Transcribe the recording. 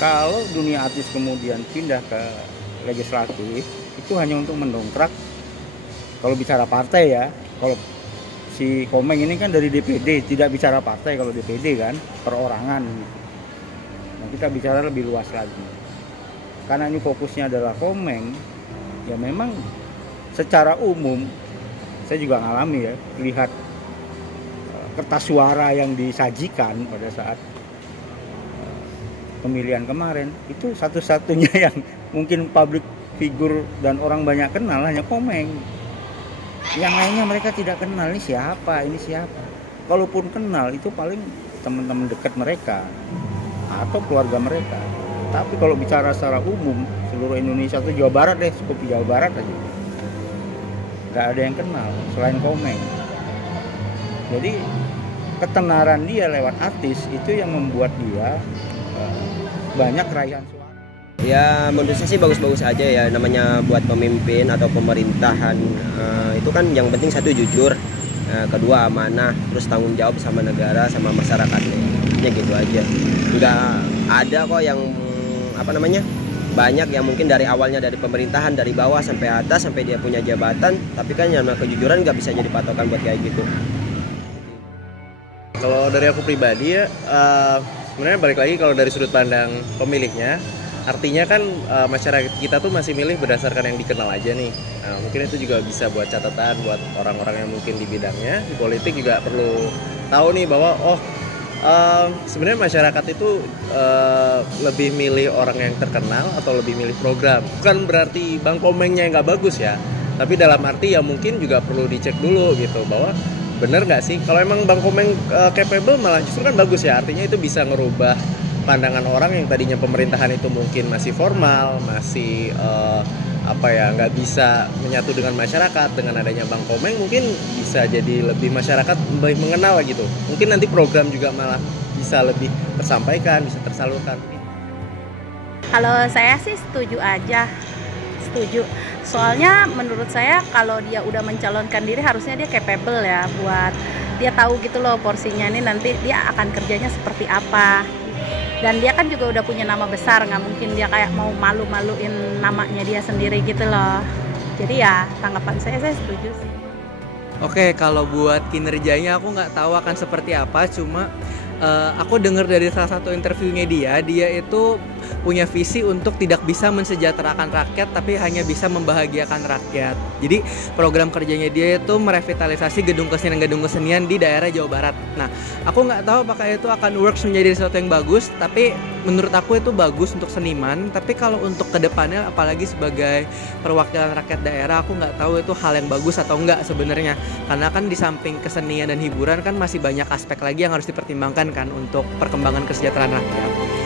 Kalau dunia artis kemudian pindah ke legislatif, itu hanya untuk mendongkrak, kalau bicara partai ya. Kalau si Komeng ini kan dari DPD, tidak bicara partai. Kalau DPD kan perorangan gitu. Nah, kita bicara lebih luas lagi. Karena ini fokusnya adalah Komeng, ya memang secara umum saya juga ngalami ya, lihat kertas suara yang disajikan pada saat pemilihan kemarin, itu satu-satunya yang mungkin public figure dan orang banyak kenal hanya Komeng. Yang lainnya mereka tidak kenal, ini siapa. Kalaupun kenal itu paling teman-teman dekat mereka atau keluarga mereka. Tapi kalau bicara secara umum seluruh Indonesia itu Jawa Barat deh, cukup Jawa Barat aja, nggak ada yang kenal selain Komeng. Jadi ketenaran dia lewat artis itu yang membuat dia banyak raihan suara. Ya menurut saya sih bagus-bagus aja ya, namanya buat pemimpin atau pemerintahan itu kan yang penting satu jujur, kedua amanah, terus tanggung jawab sama negara sama masyarakatnya. Ya gitu aja. Nggak ada kok yang banyak yang mungkin dari awalnya dari pemerintahan dari bawah sampai atas sampai dia punya jabatan, tapi kan yang kejujuran nggak bisa jadi patokan buat kayak gitu. Kalau dari aku pribadi ya, sebenarnya balik lagi kalau dari sudut pandang pemilihnya, artinya kan masyarakat kita tuh masih milih berdasarkan yang dikenal aja nih. Nah, mungkin itu juga bisa buat catatan buat orang-orang yang mungkin di bidangnya, di politik juga perlu tahu nih bahwa sebenarnya masyarakat itu lebih milih orang yang terkenal atau lebih milih program. Bukan berarti Bang Komengnya yang nggak bagus ya, tapi dalam arti ya mungkin juga perlu dicek dulu gitu bahwa bener nggak sih, kalau emang Bang Komeng capable malah justru kan bagus ya, artinya itu bisa ngerubah pandangan orang yang tadinya pemerintahan itu mungkin masih formal, masih nggak bisa menyatu dengan masyarakat. Dengan adanya Bang Komeng mungkin bisa jadi lebih masyarakat lebih mengenal gitu, mungkin nanti program juga malah bisa lebih tersampaikan, bisa tersalurkan. Kalau saya sih setuju aja, soalnya menurut saya kalau dia udah mencalonkan diri harusnya dia capable ya, buat dia tahu gitu loh porsinya ini nanti dia akan kerjanya seperti apa. Dan dia kan juga udah punya nama besar, nggak mungkin dia kayak mau malu-maluin namanya dia sendiri gitu loh. Jadi ya tanggapan saya setuju sih. Oke, kalau buat kinerjanya aku nggak tahu akan seperti apa, cuma aku dengar dari salah satu interviewnya dia itu punya visi untuk tidak bisa mensejahterakan rakyat tapi hanya bisa membahagiakan rakyat. Jadi program kerjanya dia itu merevitalisasi gedung kesenian di daerah Jawa Barat. Nah, aku nggak tahu apakah itu akan works menjadi sesuatu yang bagus, tapi menurut aku itu bagus untuk seniman. Tapi kalau untuk kedepannya, apalagi sebagai perwakilan rakyat daerah, aku nggak tahu itu hal yang bagus atau enggak sebenarnya. Karena kan di samping kesenian dan hiburan kan masih banyak aspek lagi yang harus dipertimbangkan kan untuk perkembangan kesejahteraan rakyat.